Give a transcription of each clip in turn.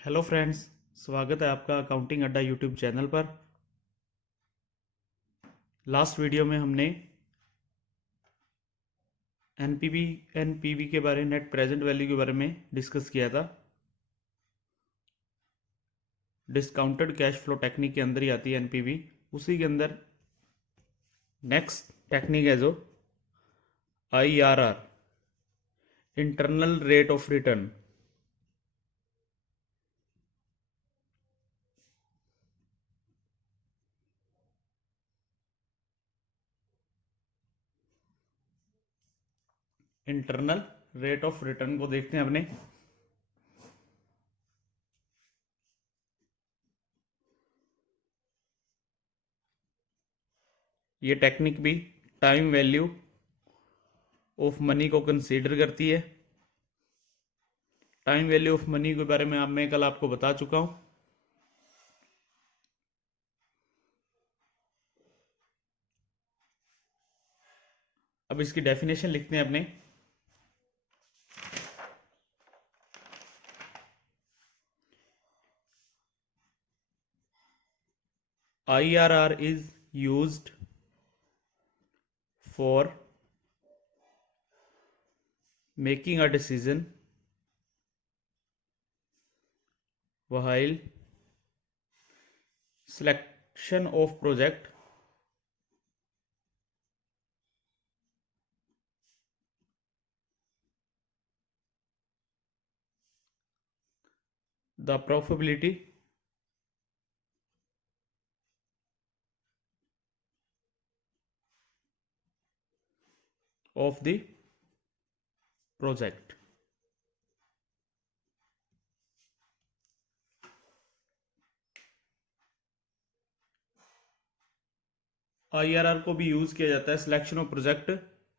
Hello friends, स्वागत है आपका अकाउंटिंग अड्डा यूट्यूब चैनल पर। लास्ट वीडियो में हमने एनपीवी एनपीवी के बारे में, नेट प्रेजेंट वैल्यू के बारे में डिस्कस किया था। डिस्काउंटेड कैश फ्लो टेक्निक के अंदर ही आती है एनपीवी। उसी के अंदर नेक्स्ट टेक्निक है जो IRR, internal rate of return. Internal rate of return को देखते हैं अपने। ये टेक्निक भी टाइम वैल्यू ऑफ मनी को कंसीडर करती है। टाइम वैल्यू ऑफ मनी के बारे में मैं कल आपको बता चुका हूं। अब इसकी डेफिनेशन लिखते हैं अपने। IRR is used for making a decision while selection of project the probability of the project। IRR को भी यूज किया जाता है सिलेक्शन ऑफ प्रोजेक्ट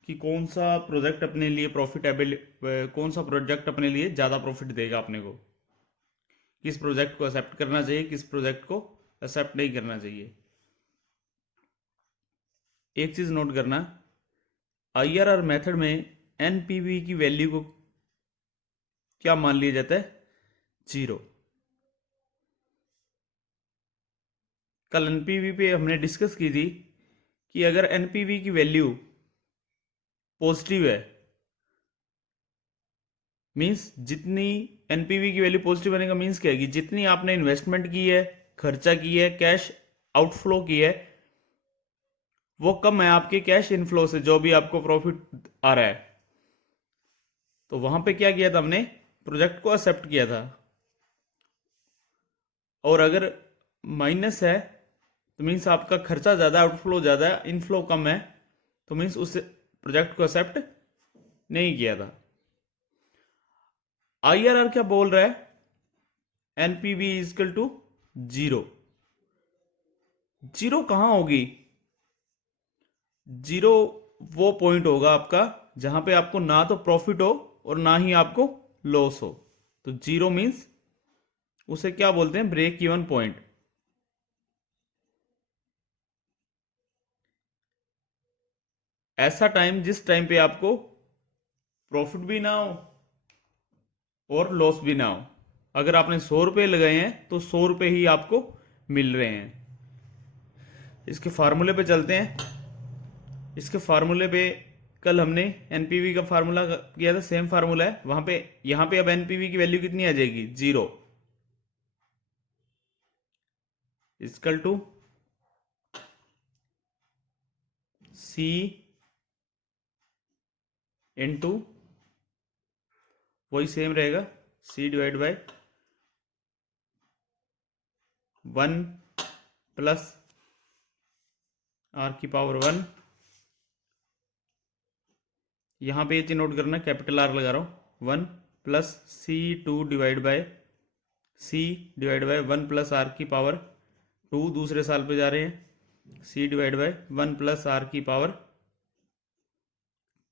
कि कौन सा प्रोजेक्ट अपने लिए प्रॉफिटेबल, कौन सा प्रोजेक्ट अपने लिए ज़्यादा प्रॉफिट देगा अपने को, किस प्रोजेक्ट को एक्सेप्ट करना चाहिए, किस प्रोजेक्ट को एक्सेप्ट नहीं करना चाहिए। एक चीज़ नोट करना, IRR मेथड में एनपीवी की वैल्यू को क्या मान लिया जाता है? जीरो। कल एनपीवी पे हमने डिस्कस की थी कि अगर एनपीवी की वैल्यू पॉजिटिव है, मींस जितनी एनपीवी की वैल्यू पॉजिटिव होने का मींस क्या है कि जितनी आपने इन्वेस्टमेंट की है, खर्चा की है, कैश आउटफ्लो की है, वो कम है आपके कैश इनफ्लो से, जो भी आपको प्रॉफिट आ रहा है। तो वहां पे क्या किया था हमने? प्रोजेक्ट को एक्सेप्ट किया था। और अगर माइनस है तो मीन्स आपका खर्चा ज़्यादा, आउटफ्लो ज़्यादा है, इनफ्लो कम है, तो मीन्स उस प्रोजेक्ट को एक्सेप्ट नहीं किया था। IRR क्या बोल रहा है? NPV is equal to zero. Zero कहां होगी? जीरो वो पॉइंट होगा आपका जहां पे आपको ना तो प्रॉफिट हो और ना ही आपको लॉस हो। तो जीरो मीन्स उसे क्या बोलते हैं? Break even point. ऐसा टाइम जिस टाइम पे आपको प्रॉफिट भी ना हो और लॉस भी ना हो। अगर आपने 100 रुपये लगाए हैं तो 100 रुपये ही आपको मिल रहे हैं। इसके फार्मूले पे चलते हैं। इसके फार्मूले पे कल हमने एनपीवी का फार्मूला किया था, सेम फार्मूला है वहां पे। यहां पे अब एनपीवी की वैल्यू कितनी आ जाएगी? Zero. Equal to C into, वही सेम रहेगा, C divide by 1 plus R की पावर 1। यहां पे ये चीज नोट करना, कैपिटल आर लगा रहा हूं। 1 plus C divide by 1 plus R की पावर 2, दूसरे साल पे जा रहे हैं, C divide by 1 plus R की power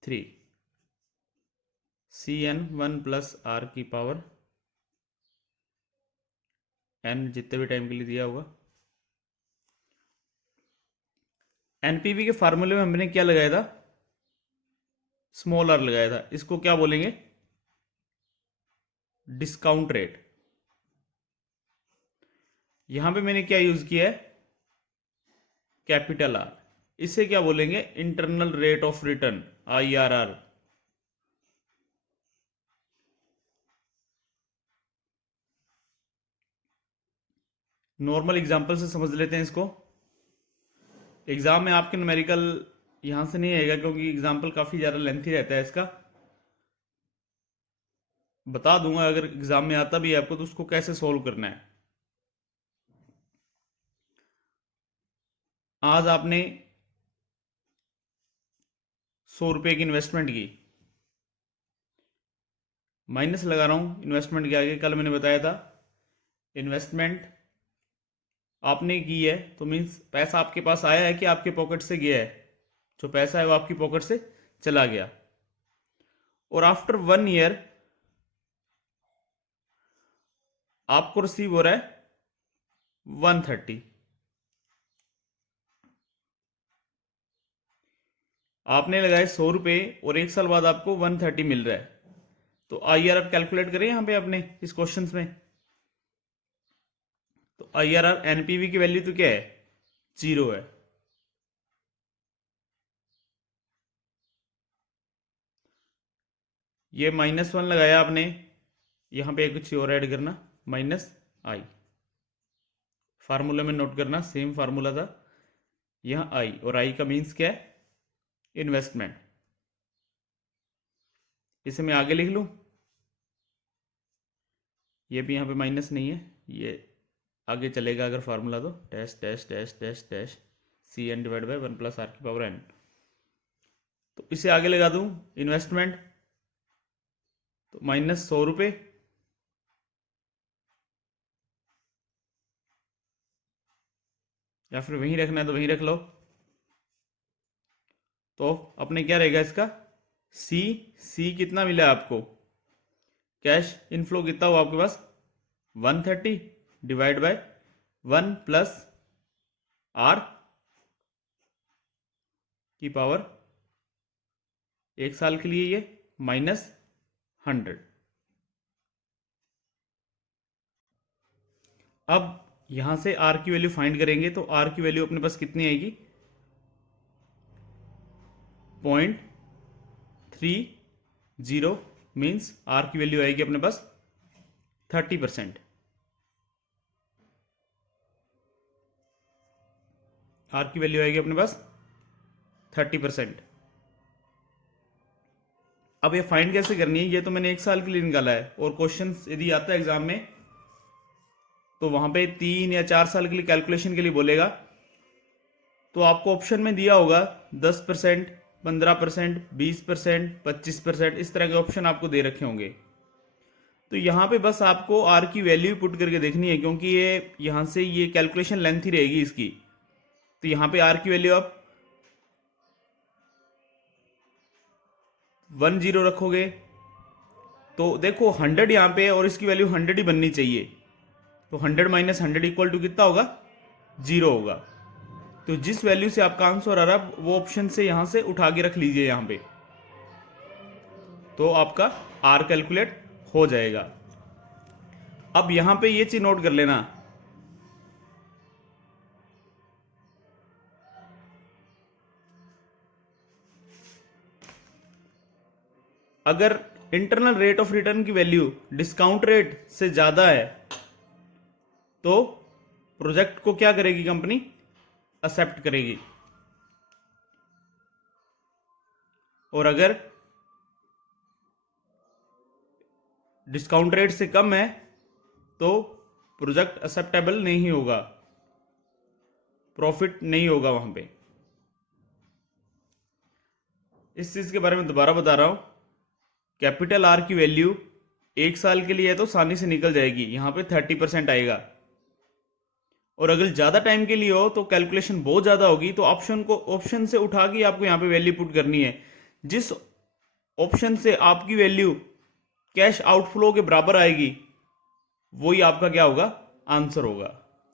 3, C N 1 plus R की पावर एन, जितने भी टाइम के लिए दिया होगा। एनपीवी के फार्मूले में हमने क्या लगाया था? स्मॉल आर लगाया था। इसको क्या बोलेंगे? Discount rate. यहां पे मैंने क्या यूज किया है, कैपिटल आर। इसे क्या बोलेंगे, internal rate of return, IRR। Normal example से समझ लेते हैं इसको। एग्जाम में आपके न्यूमेरिकल यहां से नहीं आएगा क्योंकि एग्जाम्पल काफी ज्यादा लेंथी रहता है इसका। बता दूंगा अगर एग्जाम में आता भी है आपको तो उसको कैसे सोल्व करना है। आज आपने 100 रुपए की इन्वेस्टमेंट की, माइनस लगा रहा हूं इन्वेस्टमेंट के आगे। कल मैंने बताया था इन्वेस्टमेंट आपने की है तो मीन्स पैसा आपके पास आया है कि आपके पॉकेट से गया है। जो पैसा है वो आपकी पॉकेट से चला गया। और आफ्टर 1 ईयर आपको रिसीव हो रहा है 130। आपने लगाए 100 रुपए और 1 साल बाद आपको 130 मिल रहा है। तो IRR कैलकुलेट करें यहां पे अपने इस क्वेश्चन में। तो IRR NPV की वैल्यू तो क्या है, 0 है। ये -1 लगाया आपने, यहां पे कुछ और ऐड करना, -I। फार्मूला में नोट करना, सेम फार्मूला था। यहां I, और I का मीन्स क्या है, इन्वेस्टमेंट। इसे मैं आगे लिख लूं, ये भी यहां पे माइनस नहीं है, ये आगे चलेगा अगर फार्मूला तो dash dash dash dash dash CN divide by 1 + R⁴ तो इसे आगे लगा दूं इन्वेस्टमेंट, तो -100 रुपए या फिर वहीं रखना है तो वहीं रख लो। तो अपने क्या रहेगा इसका, सी कितना मिला है आपको, कैश इनफ्लो कितना हुआ आपके पास, 130 डिवाइड बाय 1 + R की पावर 1 साल के लिए ये -100। अब यहां से R की वैल्यू फाइंड करेंगे तो R की वैल्यू अपने पास कितनी आएगी, 0.30 मीन्स R की वैल्यू आएगी अपने पास 30%। R की वैल्यू आएगी अपने पास 30%। अब ये फाइंड कैसे करनी है, ये तो मैंने 1 साल के लिए निकाला है। और क्वेश्चन यदि आता है एग्जाम में तो वहां पे 3 या 4 साल के लिए कैलकुलेशन के लिए बोलेगा, तो आपको ऑप्शन में दिया होगा 10%, 15%, 20%, 25%, इस तरह के ऑप्शन आपको दे रखे होंगे। तो यहां पे बस आपको R की वैल्यू पुट करके देखनी है क्योंकि ये यहां से ये कैलकुलेशन लेंथ ही रहेगी इसकी। तो यहां पे R की वैल्यू आप 10 रखोगे तो देखो 100 यहां पे और इसकी वैल्यू 100 ही बननी चाहिए। तो 100 - 100 इक्वल टू कितना होगा, 0 होगा। तो जिस वैल्यू से आपका आंसर आ रहा है वो ऑप्शन से यहां से उठा के रख लीजिए यहां पे, तो आपका R कैलकुलेट हो जाएगा। अब यहां पे ये चीज नोट कर लेना, अगर इंटरनल रेट ऑफ रिटर्न की वैल्यू डिस्काउंट रेट से ज्यादा है तो प्रोजेक्ट को क्या करेगी कंपनी, एक्सेप्ट करेगी। और अगर डिस्काउंट रेट से कम है तो प्रोजेक्ट एक्सेप्टेबल नहीं होगा, प्रॉफिट नहीं होगा वहां पे। इस चीज के बारे में दोबारा बता रहा हूं, कैपिटल R की वैल्यू 1 साल के लिए है तो आसानी से निकल जाएगी, यहां पे 30% आएगा। और अगर ज्यादा टाइम के लिए हो तो कैलकुलेशन बहुत ज्यादा होगी, तो ऑप्शन से उठा के आपको यहां पे वैल्यू पुट करनी है। जिस ऑप्शन से आपकी वैल्यू कैश आउटफ्लो के बराबर आएगी वही आपका क्या होगा, आंसर होगा।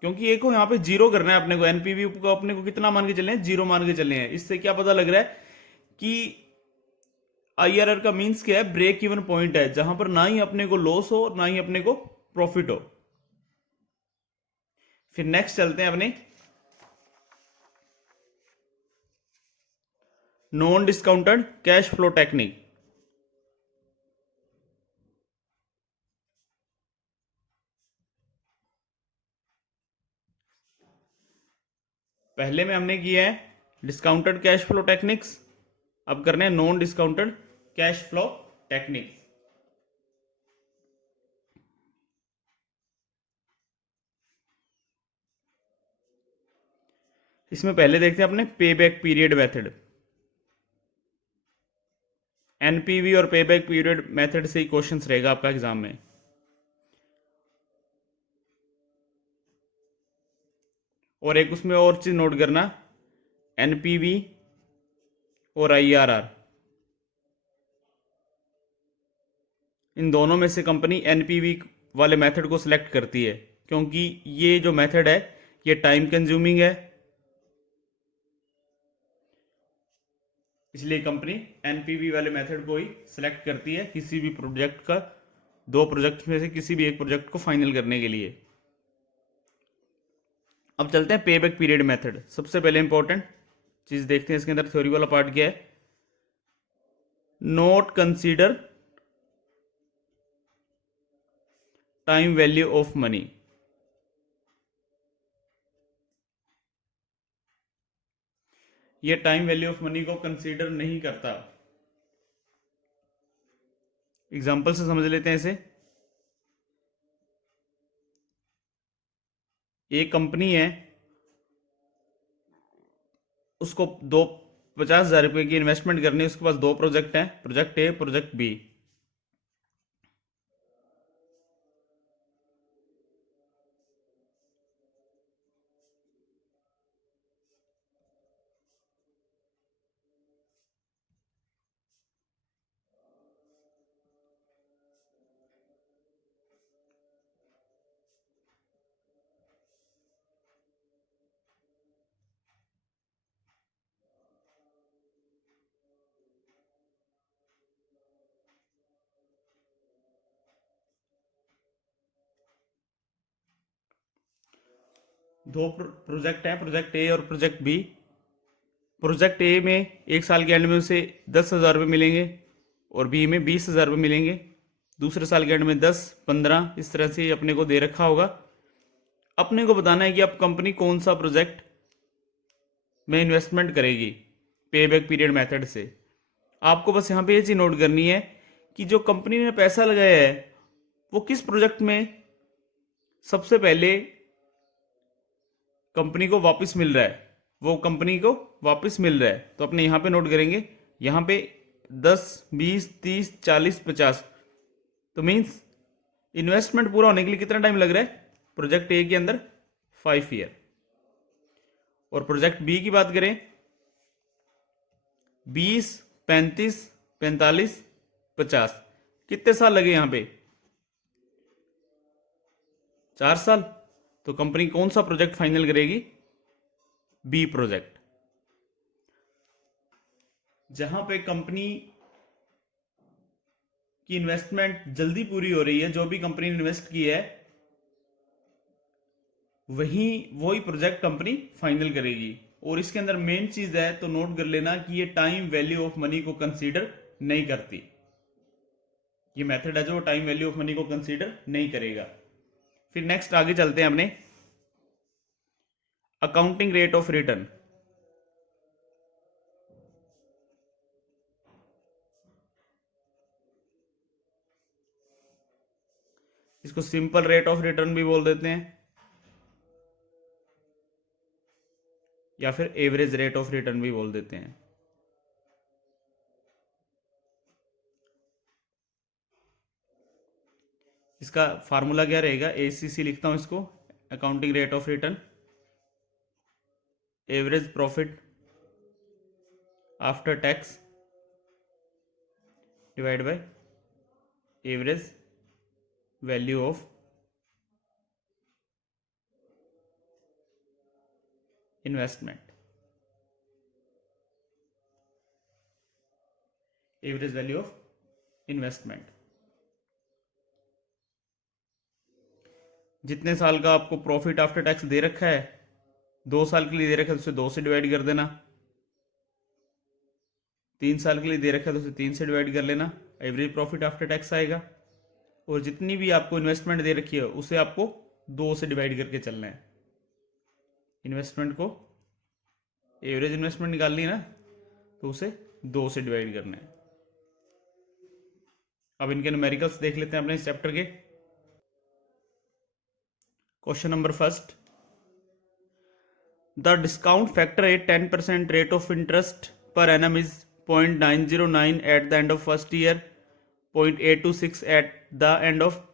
क्योंकि एक को यहां पे 0 करना है अपने को, एनपीवी को अपने को कितना मान के चले हैं, 0 मान के चले हैं। इससे क्या पता लग रहा है कि IRR का मीन्स क्या है, ब्रेक इवन पॉइंट है, जहां पर ना ही अपने को लॉस हो ना ही अपने को प्रॉफिट हो। फिर नेक्स्ट चलते हैं अपने non discounted cash flow technique. पहले में हमने किया है डिस्काउंटेड कैश फ्लो टेक्निक्स, अब करने हैं non discounted cash flow techniques. इसमें पहले देखते हैं अपने पे बैक पीरियड मेथड। एनपीवी और पे बैक पीरियड मेथड से ही क्वेश्चंस रहेगा आपका एग्जाम में। और एक उसमें और चीज नोट करना, एनपीवी और आईआरआर, इन दोनों में से कंपनी एनपीवी वाले मेथड को सिलेक्ट करती है, क्योंकि ये जो मेथड है ये टाइम कंज्यूमिंग है, इसलिए कंपनी एनपीवी वाले मेथड को ही सिलेक्ट करती है किसी भी प्रोजेक्ट का, दो प्रोजेक्ट में से किसी भी एक प्रोजेक्ट को फाइनल करने के लिए। अब चलते हैं पे बैक पीरियड मेथड। सबसे पहले इंपॉर्टेंट चीज देखते हैं इसके अंदर थ्योरी वाला पार्ट क्या है। Note consider time value of money. ये टाइम वैल्यू ऑफ मनी को कंसीडर नहीं करता। एग्जाम्पल से समझ लेते हैं इसे। एक कंपनी है, उसको 50,000 रुपए की इन्वेस्टमेंट करनी है, उसके पास दो प्रोजेक्ट हैं, प्रोजेक्ट ए प्रोजेक्ट बी। दो प्रोजेक्ट हैं, प्रोजेक्ट ए और प्रोजेक्ट बी। प्रोजेक्ट ए में एक साल के एंड में उसे 10,000 रुपये मिलेंगे और बी में 20,000 रुपये मिलेंगे। दूसरे साल के एंड में 10, 15, इस तरह से अपने को दे रखा होगा। अपने को बताना है कि अब कंपनी कौन सा प्रोजेक्ट में इन्वेस्टमेंट करेगी पे बैक पीरियड मेथड से। आपको बस यहाँ पे ये चीज़ नोट करनी है कि जो कंपनी ने पैसा लगाया है वो किस प्रोजेक्ट में सबसे पहले कंपनी को वापस मिल रहा है, वो कंपनी को वापस मिल रहा है। तो अपने यहाँ पे नोट करेंगे, यहाँ पे 10, 20, 30, 40, 50, तो मीन्स इन्वेस्टमेंट पूरा होने के लिए कितना टाइम लग रहा है प्रोजेक्ट ए के अंदर? 5 ईयर। और प्रोजेक्ट बी की बात करें, 20, 35, 45, 50, कितने साल लगे यहाँ पे? 4 साल। तो कंपनी कौन सा प्रोजेक्ट फाइनल करेगी? B project. जहां पे कंपनी की इन्वेस्टमेंट जल्दी पूरी हो रही है, जो भी कंपनी ने इन्वेस्ट की है वही प्रोजेक्ट कंपनी फाइनल करेगी। और इसके अंदर मेन चीज है तो नोट कर लेना कि ये टाइम वैल्यू ऑफ मनी को कंसीडर नहीं करती। ये मेथड है जो टाइम वैल्यू ऑफ मनी को कंसीडर नहीं करेगा। फिर नेक्स्ट आगे चलते हैं अपने अकाउंटिंग रेट ऑफ रिटर्न। इसको सिंपल रेट ऑफ रिटर्न भी बोल देते हैं या फिर एवरेज रेट ऑफ रिटर्न भी बोल देते हैं। इसका फार्मूला क्या रहेगा? एसीसी लिखता हूं इसको, accounting rate of return, average profit after tax divide by average value of investment, average value of investment. जितने साल का आपको प्रॉफिट आफ्टर टैक्स दे रखा है, 2 साल के लिए दे रखा है तो उसे 2 से डिवाइड कर देना, 3 साल के लिए दे रखा है तो उसे 3 से डिवाइड कर लेना, एवरेज प्रॉफिट आफ्टर टैक्स आएगा। और जितनी भी आपको इन्वेस्टमेंट दे रखी है उसे आपको 2 से डिवाइड करके चलना है। इन्वेस्टमेंट को एवरेज इन्वेस्टमेंट निकालनी है ना, तो उसे 2 से डिवाइड करना है। अब इनके न्यूमेरिकल्स देख लेते हैं अपने इस चैप्टर के। Question number first, the discount factor at 10% rate of interest per annum is 0.909 at the end of first year, 0.826 at the end of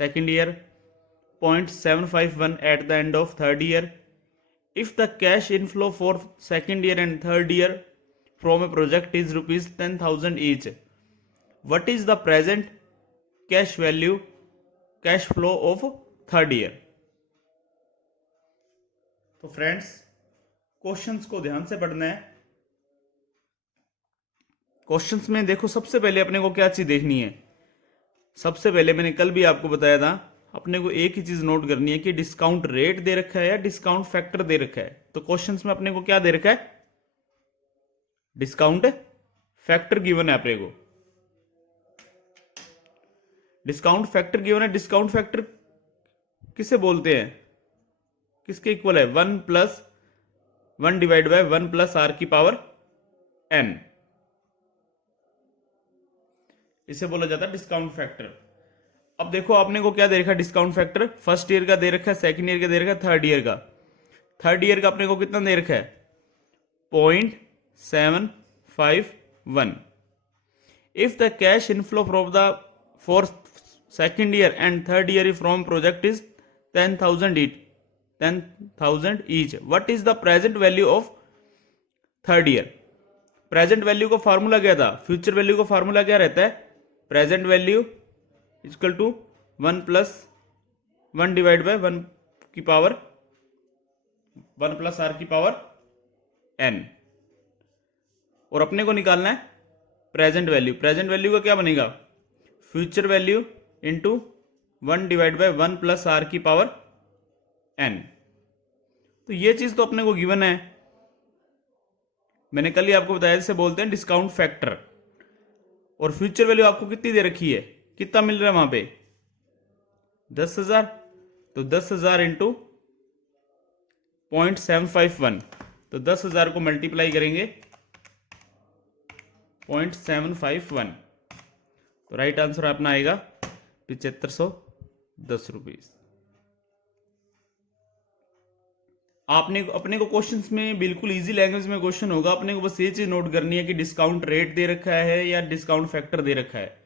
second year, 0.751 at the end of third year. If the cash inflow for second year and third year from a project is rupees 10,000 each, what is the present cash flow of third year? तो friends, questions को ध्यान से पढ़ना है। Questions में देखो, सबसे पहले अपने को क्या चीज देखनी है। सबसे पहले मैंने कल भी आपको बताया था, अपने को एक ही चीज नोट करनी है कि डिस्काउंट रेट दे रखा है या डिस्काउंट फैक्टर दे रखा है। तो क्वेश्चंस में अपने को क्या दे रखा है? डिस्काउंट फैक्टर गिवन है अपने को। डिस्काउंट फैक्टर गिवन है। डिस्काउंट फैक्टर किसे बोलते हैं? किसके इक्वल है? 1 डिवाइड बाय 1 प्लस आर की पावर n, इसे बोला जाता है डिस्काउंट फैक्टर। अब देखो आपने को क्या दे रखा है डिस्काउंट फैक्टर? फर्स्ट ईयर का दे रखा है, सेकंड ईयर का दे रखा है, थर्ड ईयर का। थर्ड ईयर का अपने को कितना दे रखा है? 0.751। If the cash inflow from the for second year and third year from project is 10,000 each, what is the present value of third year? Present value का फॉर्मूला क्या था? फ्यूचर वैल्यू का फॉर्मूला क्या रहता है? Present value equal to 1 plus 1 divide by 1 की power 1 plus R की power n। और अपने को निकालना है प्रेजेंट वैल्यू। प्रेजेंट वैल्यू का क्या बनेगा? Future value into 1 divide by 1 plus R की पावर n। तो ये चीज तो अपने को गिवन है। मैंने कल ही आपको बताया, जिसे बोलते हैं डिस्काउंट फैक्टर। और फ्यूचर वैल्यू आपको कितनी दे रखी है? कितना मिल रहा है वहां पे? 10,000। तो 10,000 इंटू 0.751, तो 10,000 को मल्टीप्लाई करेंगे 0.751, तो राइट आंसर अपना आएगा 7510 रुपीज। आपने अपने को क्वेश्चंस में बिल्कुल इजी लैंग्वेज में क्वेश्चन होगा। अपने को बस ये चीज नोट करनी है कि डिस्काउंट रेट दे रखा है या डिस्काउंट फैक्टर दे रखा है।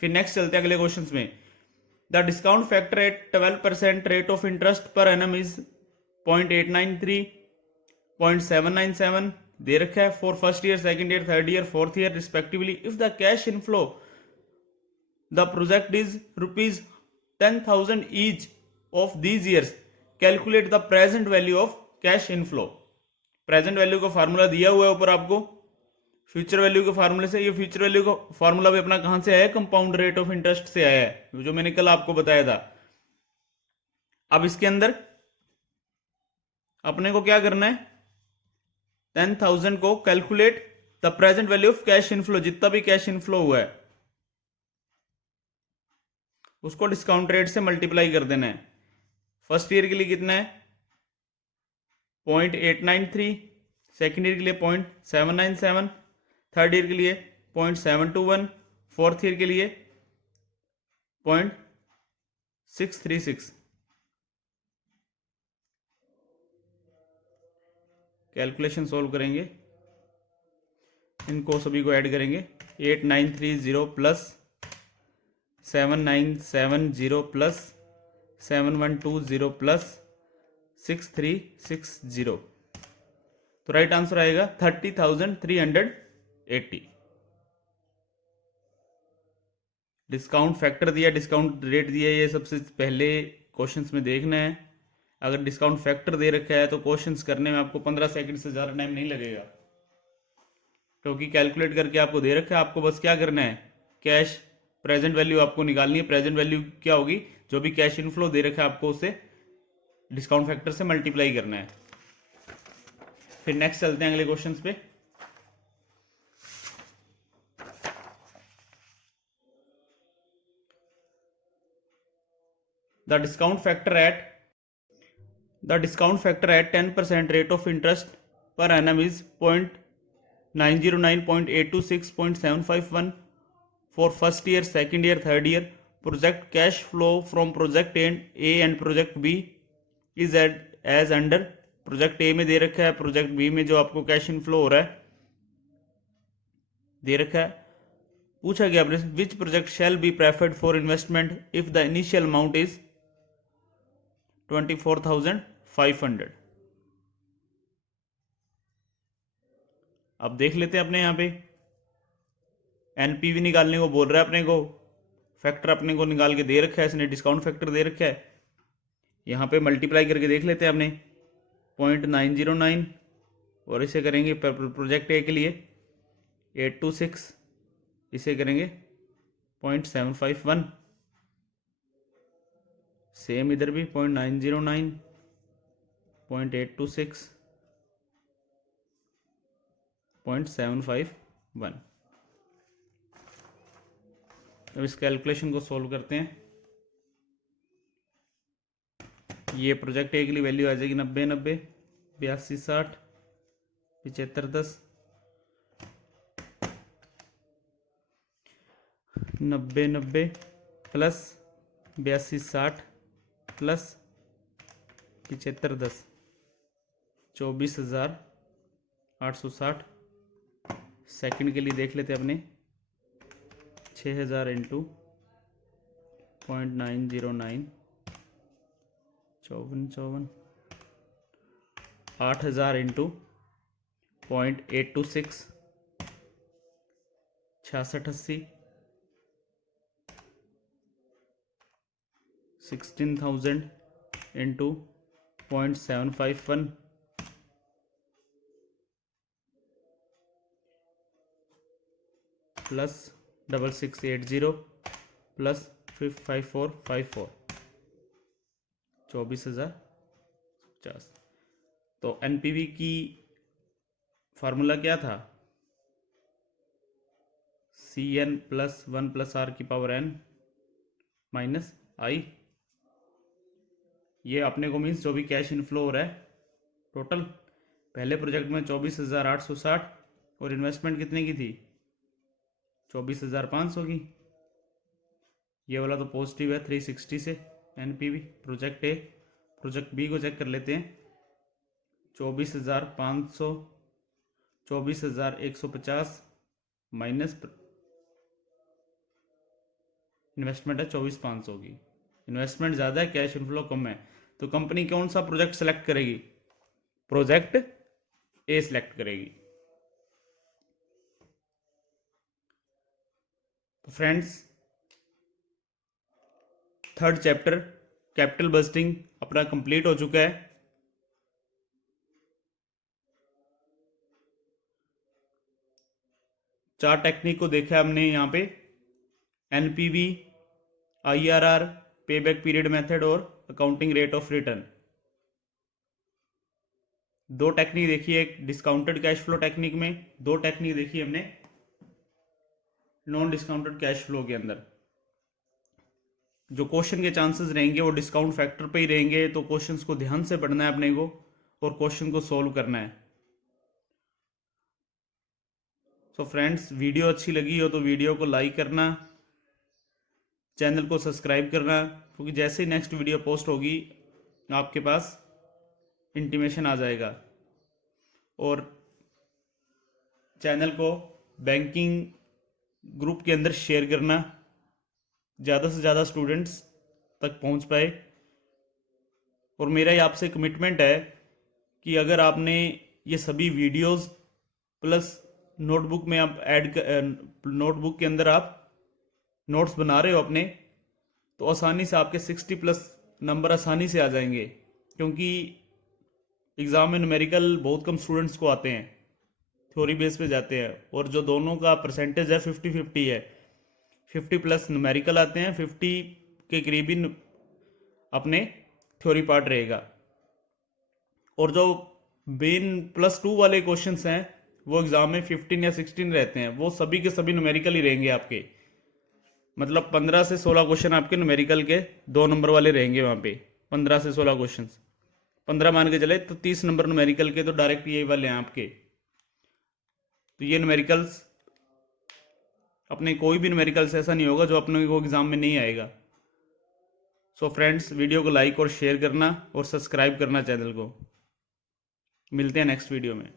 फिर नेक्स्ट चलते हैं अगले क्वेश्चंस में। The discount factor at 12% rate of interest per annum is 0.893, 0.797 दे रखा है for first year, second year, third year, fourth year respectively. If the cash inflow the project is rupees 10,000 each of these years, calculate the present value of cash inflow. Present value का formula दिया हुआ है ऊपर आपको future value के फार्मूले से। ये फ्यूचर वैल्यू का फार्मूला भी अपना कहां से आया है? कंपाउंड रेट ऑफ इंटरेस्ट से आया है, जो मैंने कल आपको बताया था। अब इसके अंदर अपने को क्या करना है? 10,000 को calculate the present value of cash inflow, जितना भी कैश इनफ्लो हुआ है उसको डिस्काउंट रेट से मल्टीप्लाई कर देना है। फर्स्ट ईयर के लिए कितना है? 0.893, सेकेंड ईयर के लिए 0.797, थर्ड ईयर के लिए 0.721, फोर्थ ईयर के लिए 0.636। कैलकुलेशन सॉल्व करेंगे, इनको सभी को ऐड करेंगे। 8930 प्लस 7970 प्लस 7120 प्लस 6360, तो राइट आंसर आएगा 30,380। डिस्काउंट फैक्टर दिया, डिस्काउंट रेट दिया, ये सबसे पहले क्वेश्चंस में देखना है। अगर डिस्काउंट फैक्टर दे रखा है तो क्वेश्चंस करने में आपको 15 सेकंड से ज़्यादा टाइम नहीं लगेगा, क्योंकि कैलकुलेट करके आपको दे रखा है। आपको बस क्या करना है? कैश प्रेजेंट वैल्यू आपको निकालनी है। प्रेजेंट वैल्यू क्या होगी? जो भी कैश इनफ्लो दे रखा है आपको उसे डिस्काउंट फैक्टर से मल्टीप्लाई करना है। फिर नेक्स्ट चलते हैं अगले क्वेश्चंस पे। The discount factor at 10% rate of interest per annum is 0.909, 0.826, 0.751 for first year, second year, third year. Project cash flow from project A and project B is as under। Project A में दे रखा है, project B में जो आपको cash inflow हो रहा है दे रखा है। पूछा गया which project shall be preferred for investment if the initial amount is 24,500। अब देख लेते हैं अपने यहाँ पे एनपीवी निकालने को बोल रहा है अपने को, फैक्टर अपने को निकाल के दे रखा है इसने, डिस्काउंट फैक्टर दे रखा है। यहाँ पे मल्टीप्लाई करके देख लेते हैं अपने 0.909 और इसे करेंगे प्रोजेक्ट ए के लिए 826, इसे करेंगे 0.751, सेम इधर भी 0.909, 0.826, 0.751। अब इस कैलकुलेशन को सॉल्व करते हैं। ये प्रोजेक्ट ए के लिए वैल्यू आ जाएगी 90 90, 82 60, 75 10, 90 90 प्लस 82 60 प्लस 75 10, 24,860। सेकंड के लिए देख लेते अपने 6,000 into 0.909, 54 8,000 into 0.826, 6680, 16,000 into 0.751 plus 6680 plus 5454, 24,050। तो एनपीवी की फार्मूला क्या था? C N plus 1 plus R की पावर एन माइनस आई। ये अपने को मीन्स जो भी कैश इनफ्लो हो रहा है टोटल, पहले प्रोजेक्ट में 24,860 और इन्वेस्टमेंट कितने की थी? 24,500 की। ये वाला तो पॉजिटिव है 360 से NPV project A. Project B को चेक कर लेते हैं। 24,500, 24,150 माइनस इन्वेस्टमेंट है 24,500 की। इन्वेस्टमेंट ज़्यादा है, कैश इनफ्लो कम है, तो कंपनी कौन सा प्रोजेक्ट सेलेक्ट करेगी? प्रोजेक्ट ए सेलेक्ट करेगी। तो friends, third chapter capital budgeting अपना कंप्लीट हो चुका है। चार टेक्निक को देखा हमने यहाँ पे, NPV, IRR, payback period method और अकाउंटिंग रेट ऑफ रिटर्न। दो टेक्निक देखी, एक डिस्काउंटेड कैश फ्लो टेक्निक में, दो टेक्निक देखी हमने नॉन डिस्काउंटेड कैश फ्लो के अंदर। जो क्वेश्चन के चांसेस रहेंगे वो डिस्काउंट फैक्टर पे ही रहेंगे, तो क्वेश्चंस को ध्यान से पढ़ना है अपने को और क्वेश्चन को सॉल्व करना है। सो फ्रेंड्स, वीडियो अच्छी लगी हो तो वीडियो को लाइक करना, चैनल को सब्सक्राइब करना, क्योंकि जैसे ही नेक्स्ट वीडियो पोस्ट होगी आपके पास इंटीमेशन आ जाएगा। और चैनल को बैंकिंग ग्रुप के अंदर शेयर करना, ज़्यादा से ज़्यादा स्टूडेंट्स तक पहुंच पाए। और मेरा ये आपसे कमिटमेंट है कि अगर आपने ये सभी वीडियोस प्लस नोटबुक में आप नोटबुक के अंदर आप नोट्स बना रहे हो अपने, तो आसानी से आपके 60 प्लस नंबर आसानी से आ जाएंगे, क्योंकि एग्ज़ाम में न्यूमेरिकल बहुत कम स्टूडेंट्स को आते हैं, थ्योरी बेस पे जाते हैं। और जो दोनों का परसेंटेज है 50-50 है, 50 प्लस न्यूमेरिकल आते हैं, 50 के करीबी अपने थ्योरी पार्ट रहेगा। और जो मेन +2 वाले क्वेश्चंस हैं वो एग्जाम में 15 या 16 रहते हैं, वो सभी के सभी न्यूमेरिकल ही रहेंगे आपके। मतलब 15 से 16 क्वेश्चन आपके न्यूमेरिकल के 2 नंबर वाले रहेंगे वहाँ पे। 15 से 16 क्वेश्चन, 15 मान के चले तो 30 नंबर न्यूमेरिकल के तो डायरेक्ट यही वाले हैं आपके। तो ये न्यूमेरिकल्स अपने कोई भी न्यूमेरिकल्स ऐसा नहीं होगा जो अपने को एग्जाम में नहीं आएगा। सो फ्रेंड्स, वीडियो को लाइक और शेयर करना और सब्सक्राइब करना चैनल को। मिलते हैं नेक्स्ट वीडियो में।